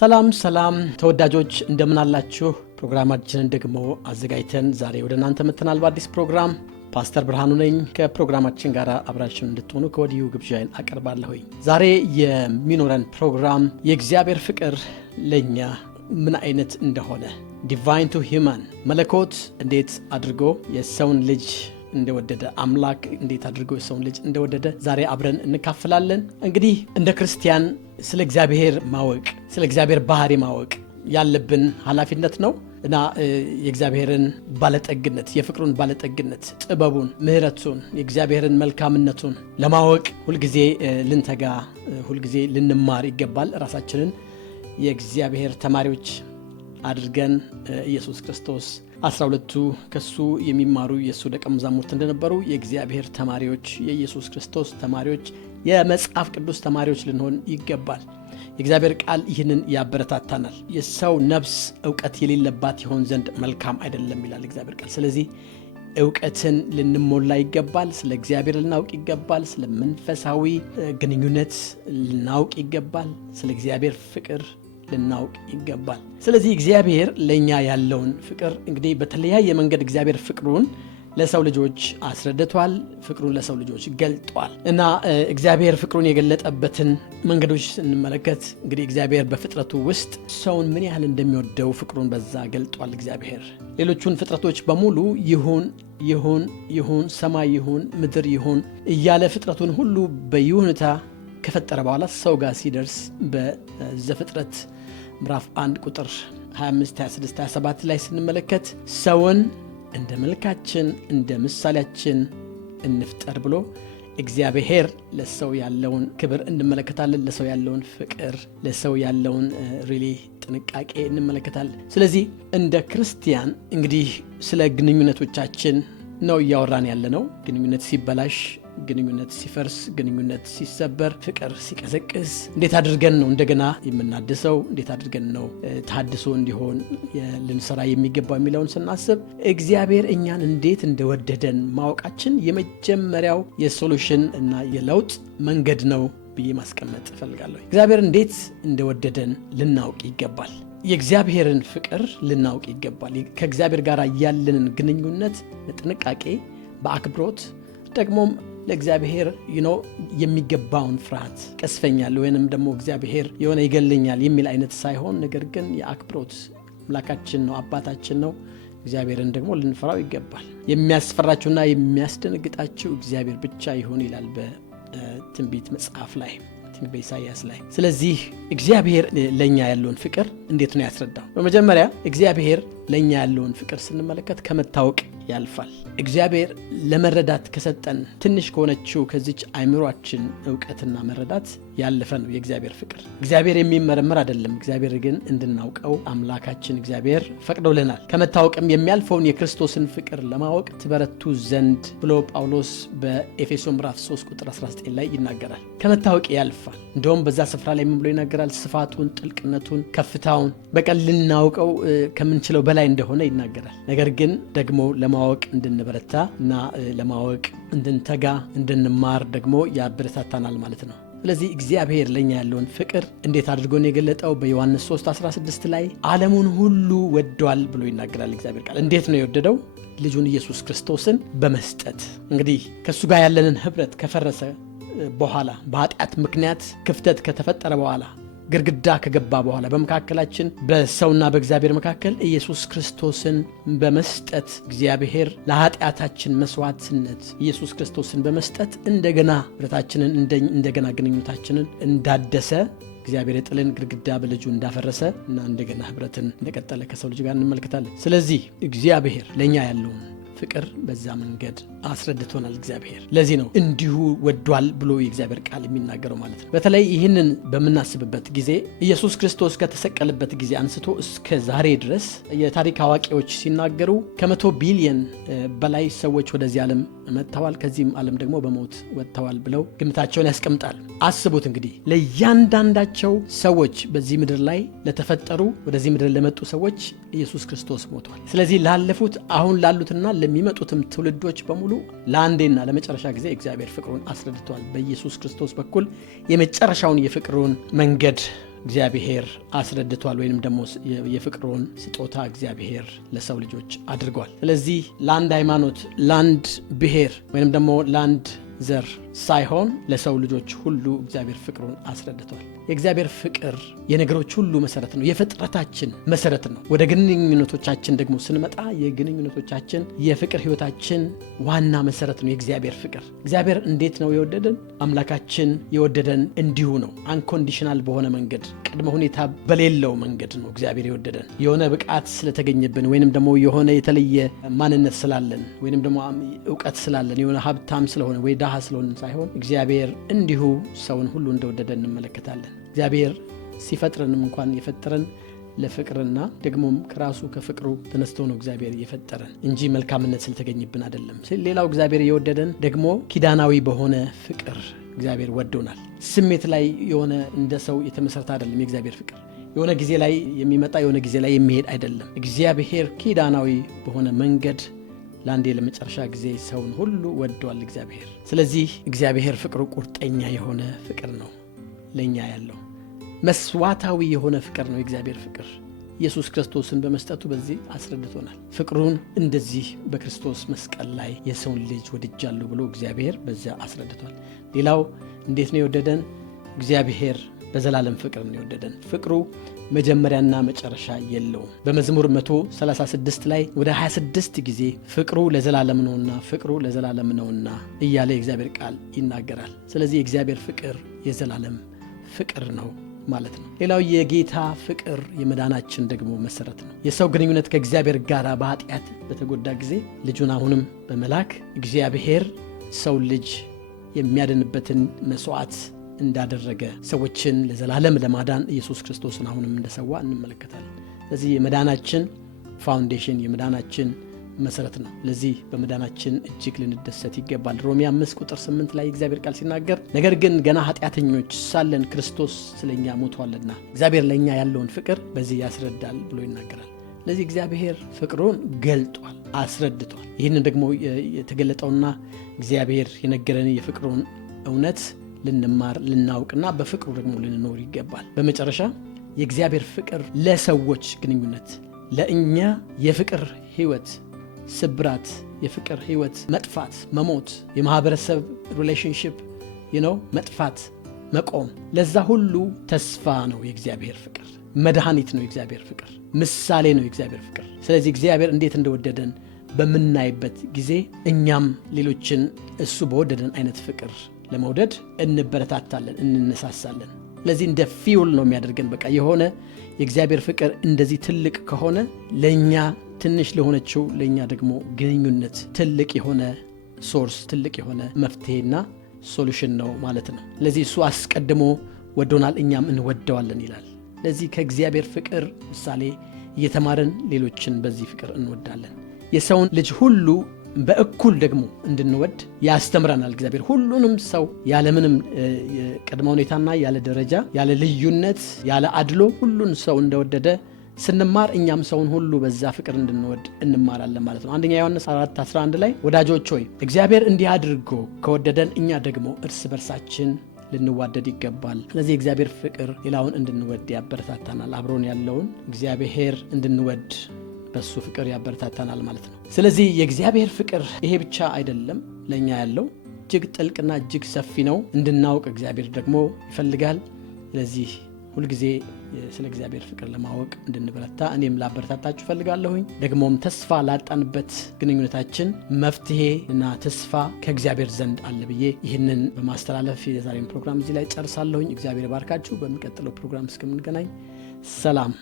ሰላም ተወዳጆች እንደምን አላችሁ? ፕሮግራማችንን ደግሞ አዘጋጅተን ዛሬ ወደ እናንተ መተናል በአዲስ ፕሮግራም። ፓስተር ብርሃኑ ነኝ። ከፕሮግራማችን ጋር አብራችን እንድትሆኑ ከወዲሁ ግብዣዬን አቀርባለሁ። ዛሬ የሚኖረን ፕሮግራም የእግዚአብሔር ፍቅር ለኛ ምን አይነት እንደሆነ ዲቫይን ቱ ሂውማን መለኮት እንዴት አድርጎ የሰውን ልጅ እንደወደደ አምላክ እንዴት አድርጎ የሰውን ልጅ እንደወደደ ዛሬ አብረን እንካፈላለን። እንግዲህ እንደ ክርስቲያን ስለ እግዚአብሔር ማወቅ ስለ እግዚአብሔር ባህሪ ማወቅ ያለብን ኃላፊነት ነው እና የእግዚአብሔርን ባለጠግነት የፍቅሩን ባለጠግነት ጥበቡን ምህረቱን የእግዚአብሔርን መልካምነቱን ለማወቅ ሁልጊዜ ልንተጋ ሁልጊዜ ልንማር ይገባል። ራሳችንን የእግዚአብሔር ተማሪዎች አድርገን ኢየሱስ ክርስቶስ 12ቱ ከሱ የሚማሩ የሱ ደቀ መዛሙርት እንደነበሩ የእግዚአብሔር ተማሪዎች የኢየሱስ ክርስቶስ ተማሪዎች የመጽሐፍ ቅዱስ ተማሪዎች ልንሆን ይገባል። የእግዚአብሔር ቃል ይህንን ያበረታታናል። የሰው ነፍስ ዕውቀት የሌለባት ይሆን ዘንድ መልካም አይደለም ይላል እግዚአብሔር ቃል። ስለዚህ ዕውቀትን ልንሞላ ይገባል። ስለ እግዚአብሔር ልናውቅ ይገባል። ስለ መንፈሳዊ ግንኙነት ልናውቅ ይገባል። ስለ እግዚአብሔር ፍቅር ልናውቅ ይገባል። ስለዚህ እግዚአብሔር ለኛ ያለውን ፍቅር እንግዲህ በተለያየ መንገድ እግዚአብሔር ፍቅሩን ለሰው ልጆች አስረድቷል። ፍቅሩን ለሰው ልጆች ገልጧል እና እግዚአብሔር ፍቅሩን የገለጠበትን መንገዶች ስንመለከት እንግዲህ እግዚአብሔር በፍጥረቱ ውስጥ ሰውን ምን ያህል እንደሚወደው ፍቅሩን በዛ ገልጧል። እግዚአብሔር ሌሎቹን ፍጥረቶች በሙሉ ይሁን ሰማይ ይሁን ምድር ይሁን እያለ ፍጥረቱን ሁሉ በይሁንታ ከፈጠረ በኋላ ሰው ጋር ሲደርስ በዘፍጥረት ምዕራፍ 1 ቁጥር 25 26 27 ላይ ስንመለከት ሰውን እንደ መልካችን እንደ ምሳሌያችን እንፍጠር ብሎ እግዚአብሔር ለሰው ያለውን ክብር እንመለከታለን። ለሰው ያለውን ፍቅር ለሰው ያለውን ጥንቃቄ እንመለከታለን። ስለዚህ እንደ ክርስቲያን እንግዲህ ስለ ግንኙነቶቻችን ነው እያወራን ያለነው። ግንኙነት ሲበላሽ፣ ግንኙነት ሲፈርስ፣ ግንኙነት ሲሰበር፣ ፍቅር ሲቀዘቅዝ እንዴት አድርገን ነው እንደገና የምናድሰው? እንዴት አድርገን ነው ታድሶ እንዲሆን ልንሰራ የሚገባው የሚለውን ስናስብ እግዚአብሔር እኛን እንዴት እንደወደደን ማወቃችን የመጀመሪያው የሶሉሽን እና የለውጥ መንገድ ነው ብዬ ማስቀመጥ እፈልጋለሁ። እግዚአብሔር እንዴት እንደወደደን ልናውቅ ይገባል። የእግዚአብሔርን ፍቅር ልናውቅ ይገባል። ከእግዚአብሔር ጋር ያለንን ግንኙነት በጥንቃቄ በአክብሮት ደግሞም ለእግዚአብሔር የሚገባውን ፍርሃት ቀስፈኛል ወይንም ደግሞ እግዚአብሔር የሆነ ይገለኛል የሚል አይነት ሳይሆን ነገር ግን የአክብሮት አምላካችን ነው፣ አባታችን ነው። እግዚአብሔርን ደግሞ ልንፈራው ይገባል። የሚያስፈራችሁና የሚያስደነግጣችሁ እግዚአብሔር ብቻ ይሁን ይላል በትንቢት መጽሐፍ ላይ በኢሳይያስ ላይ። ስለዚህ እግዚአብሔር ለኛ ያለውን ፍቅር እንዴት ነው ያስረዳው? በመጀመሪያ እግዚአብሔር ለኛ ያለውን ፍቅር ስንመለከት ከመታወቅ ያልፋል። እግዚአብሔር ለመረዳት ከሰጠን ትንሽ ከሆነችው ከዚች አይምሮአችን ዕውቀትና መረዳት ያለፈ ነው የእግዚአብሔር ፍቅር። እግዚአብሔር የሚመረመር አይደለም። እግዚአብሔር ግን እንድናውቀው አምላካችን እግዚአብሔር ፈቅዶልናል። ከመታወቅም የሚያልፈውን የክርስቶስን ፍቅር ለማወቅ ትበረቱ ዘንድ ብሎ ጳውሎስ በኤፌሶን ምዕራፍ 3 ቁጥር 19 ላይ ይናገራል። ከመታወቅ ያልፋል። እንደውም በዛ ስፍራ ላይ ምን ብሎ ይናገራል? ስፋቱን፣ ጥልቅነቱን፣ ከፍታውን በቀል ልናውቀው ከምንችለው በላይ እንደሆነ ይናገራል። ነገር ግን ደግሞ ለማወቅ እንድንበረታ እና ለማወቅ እንድንተጋ እንድንማር ደግሞ ያበረታታናል ማለት ነው። ስለዚህ እግዚአብሔር ለኛ ያለውን ፍቅር እንዴት አድርጎ ነው የገለጠው? በዮሐንስ 3:16 ላይ ዓለሙን ሁሉ ወዷል ብሎ ይናገራል እግዚአብሔር ቃል። እንዴት ነው የወደደው? ልጁን ኢየሱስ ክርስቶስን በመስጠት። እንግዲህ ከሱ ጋር ያለንን ህብረት ከፈረሰ በኋላ በኃጢአት ምክንያት ክፍተት ከተፈጠረ በኋላ ግርግዳ ከገባ በኋላ በመካከላችን በሰውና በእግዚአብሔር መካከል ኢየሱስ ክርስቶስን በመስጠት እግዚአብሔር ለኃጢአታችን መስዋዕትነት ኢየሱስ ክርስቶስን በመስጠት እንደገና ህብረታችንን እንደገና ግንኙነታችንን እንዳደሰ እግዚአብሔር የጥልን ግርግዳ በልጁ እንዳፈረሰ እና እንደገና ህብረትን እንደቀጠለ ከሰው ልጅ ጋር እንመለከታለን። ስለዚህ እግዚአብሔር ለኛ ያለውን ፍቅር በዛ መንገድ አስረድቶናል። እግዚአብሔር ለዚህ ነው እንዲሁ ወዷል ብሎ የእግዚአብሔር ቃል የሚናገረው ማለት ነው። በተለይ ይህንን በምናስብበት ጊዜ ኢየሱስ ክርስቶስ ከተሰቀለበት ጊዜ አንስቶ እስከ ዛሬ ድረስ የታሪክ አዋቂዎች ሲናገሩ ከ100 ቢሊየን በላይ ሰዎች ወደዚህ ዓለም መጥተዋል፣ ከዚህም ዓለም ደግሞ በሞት ወጥተዋል ብለው ግምታቸውን ያስቀምጣል። አስቡት እንግዲህ ለእያንዳንዳቸው ሰዎች በዚህ ምድር ላይ ለተፈጠሩ ወደዚህ ምድር ለመጡ ሰዎች ኢየሱስ ክርስቶስ ሞቷል። ስለዚህ ላለፉት አሁን ላሉትና ለሚመጡትም ትውልዶች በሙሉ ለአንዴና ለመጨረሻ ጊዜ እግዚአብሔር ፍቅሩን አስረድቷል። በኢየሱስ ክርስቶስ በኩል የመጨረሻውን የፍቅሩን መንገድ እግዚአብሔር አስረድቷል፣ ወይንም ደግሞ የፍቅሩን ስጦታ እግዚአብሔር ለሰው ልጆች አድርጓል። ስለዚህ ለአንድ ሃይማኖት፣ ለአንድ ብሔር ወይንም ደግሞ ለአንድ ዘር ሳይሆን ለሰው ልጆች ሁሉ እግዚአብሔር ፍቅሩን አስረድቷል። የእግዚአብሔር ፍቅር የነገሮች ሁሉ መሰረት ነው፣ የፍጥረታችን መሰረት ነው። ወደ ግንኙነቶቻችን ደግሞ ስንመጣ የግንኙነቶቻችን የፍቅር ህይወታችን ዋና መሰረት ነው የእግዚአብሔር ፍቅር። እግዚአብሔር እንዴት ነው የወደደን? አምላካችን የወደደን እንዲሁ ነው። አንኮንዲሽናል በሆነ መንገድ፣ ቅድመ ሁኔታ በሌለው መንገድ ነው እግዚአብሔር የወደደን። የሆነ ብቃት ስለተገኘብን ወይንም ደግሞ የሆነ የተለየ ማንነት ስላለን ወይንም ደግሞ እውቀት ስላለን የሆነ ሀብታም ስለሆነ ወይ ዳሃ ስለሆነ ሳይሆን እግዚአብሔር እንዲሁ ሰውን ሁሉ እንደወደደ እንመለከታለን። እግዚአብሔር ሲፈጥረንም እንኳን የፈጠረን ለፍቅርና ደግሞም ከራሱ ከፍቅሩ ተነስቶ ነው እግዚአብሔር የፈጠረን እንጂ መልካምነት ስለተገኘብን አይደለም። ሌላው እግዚአብሔር የወደደን ደግሞ ኪዳናዊ በሆነ ፍቅር እግዚአብሔር ወዶናል። ስሜት ላይ የሆነ እንደ ሰው የተመሰረተ አይደለም። የእግዚአብሔር ፍቅር የሆነ ጊዜ ላይ የሚመጣ የሆነ ጊዜ ላይ የሚሄድ አይደለም። እግዚአብሔር ኪዳናዊ በሆነ መንገድ ለአንዴ ለመጨረሻ ጊዜ ሰውን ሁሉ ወዷል እግዚአብሔር። ስለዚህ እግዚአብሔር ፍቅሩ ቁርጠኛ የሆነ ፍቅር ነው ለኛ ያለው። መስዋዕታዊ የሆነ ፍቅር ነው የእግዚአብሔር ፍቅር። ኢየሱስ ክርስቶስን በመስጠቱ በዚህ አስረድቶናል። ፍቅሩን እንደዚህ በክርስቶስ መስቀል ላይ የሰውን ልጅ ወድጃለሁ ብሎ እግዚአብሔር በዚያ አስረድቷል። ሌላው እንዴት ነው የወደደን? እግዚአብሔር በዘላለም ፍቅር ነው የወደደን። ፍቅሩ መጀመሪያና መጨረሻ የለውም። በመዝሙር 136 ላይ ወደ 26 ጊዜ ፍቅሩ ለዘላለም ነውና ፍቅሩ ለዘላለም ነውና እያለ የእግዚአብሔር ቃል ይናገራል። ስለዚህ የእግዚአብሔር ፍቅር የዘላለም ፍቅር ነው ማለት ነው። ሌላው የጌታ ፍቅር የመዳናችን ደግሞ መሰረት ነው። የሰው ግንኙነት ከእግዚአብሔር ጋር በኃጢአት በተጎዳ ጊዜ ልጁን አሁንም በመላክ እግዚአብሔር ሰው ልጅ የሚያድንበትን መስዋዕት እንዳደረገ ሰዎችን ለዘላለም ለማዳን ኢየሱስ ክርስቶስን አሁንም እንደሰዋ እንመለከታለን። ስለዚህ የመዳናችን ፋውንዴሽን የመዳናችን መሰረት ነው። ለዚህ በመዳናችን እጅግ ልንደሰት ይገባል። ሮሜ 5:8 ላይ እግዚአብሔር ቃል ሲናገር ነገር ግን ገና ኃጢአተኞች ሳለን ክርስቶስ ስለኛ ሞቷልና እግዚአብሔር ለኛ ያለውን ፍቅር በዚህ ያስረዳል ብሎ ይናገራል። ለዚህ እግዚአብሔር ፍቅሩን ገልጧል፣ አስረድቷል። ይህንን ደግሞ የተገለጠውና እግዚአብሔር የነገረን የፍቅሩን እውነት ልንማር ልናውቅና በፍቅሩ ደግሞ ልንኖር ይገባል። በመጨረሻ የእግዚአብሔር ፍቅር ለሰዎች ግንኙነት ለእኛ የፍቅር ህይወት ስብራት፣ የፍቅር ህይወት መጥፋት፣ መሞት፣ የማህበረሰብ ሪሌሽንሺፕ መጥፋት፣ መቆም፣ ለዛ ሁሉ ተስፋ ነው የእግዚአብሔር ፍቅር። መድኃኒት ነው የእግዚአብሔር ፍቅር። ምሳሌ ነው የእግዚአብሔር ፍቅር። ስለዚህ እግዚአብሔር እንዴት እንደወደደን በምናይበት ጊዜ እኛም ሌሎችን እሱ በወደደን አይነት ፍቅር ለመውደድ እንበረታታለን፣ እንነሳሳለን። ስለዚህ እንደ ፊውል ነው የሚያደርገን። በቃ የሆነ የእግዚአብሔር ፍቅር እንደዚህ ትልቅ ከሆነ ለኛ ትንሽ ለሆነችው ለኛ ደግሞ ግንኙነት ትልቅ የሆነ ሶርስ፣ ትልቅ የሆነ መፍትሄና ሶሉሽን ነው ማለት ነው። ስለዚህ እሱ አስቀድሞ ወዶናል፣ እኛም እንወደዋለን ይላል። ስለዚህ ከእግዚአብሔር ፍቅር ምሳሌ እየተማረን ሌሎችን በዚህ ፍቅር እንወዳለን። የሰውን ልጅ ሁሉ በእኩል ደግሞ እንድንወድ ያስተምረናል እግዚአብሔር። ሁሉንም ሰው ያለምንም ቅድመ ሁኔታና ያለ ደረጃ፣ ያለ ልዩነት፣ ያለ አድሎ ሁሉን ሰው እንደወደደ ስንማር እኛም ሰውን ሁሉ በዛ ፍቅር እንድንወድ እንማራለን ማለት ነው። አንደኛ ዮሐንስ 4:11 ላይ ወዳጆች ሆይ እግዚአብሔር እንዲህ አድርጎ ከወደደን እኛ ደግሞ እርስ በርሳችን ልንዋደድ ይገባል። ስለዚህ እግዚአብሔር ፍቅር ሌላውን እንድንወድ ያበረታታናል። አብሮን ያለውን እግዚአብሔር እንድንወድ በሱ ፍቅር ያበረታታናል ማለት ነው። ስለዚህ የእግዚአብሔር ፍቅር ይሄ ብቻ አይደለም፣ ለኛ ያለው እጅግ ጥልቅና እጅግ ሰፊ ነው። እንድናውቅ እግዚአብሔር ደግሞ ይፈልጋል። ስለዚህ ሁልጊዜ ስለ እግዚአብሔር ፍቅር ለማወቅ እንድንበረታ እኔም ላበረታታችሁ ፈልጋለሁኝ። ደግሞም ተስፋ ላጣንበት ግንኙነታችን መፍትሄ እና ተስፋ ከእግዚአብሔር ዘንድ አለ ብዬ ይህንን በማስተላለፍ የዛሬን ፕሮግራም እዚህ ላይ ጨርሳለሁኝ። እግዚአብሔር ባርካችሁ። በሚቀጥለው ፕሮግራም እስከምንገናኝ ሰላም።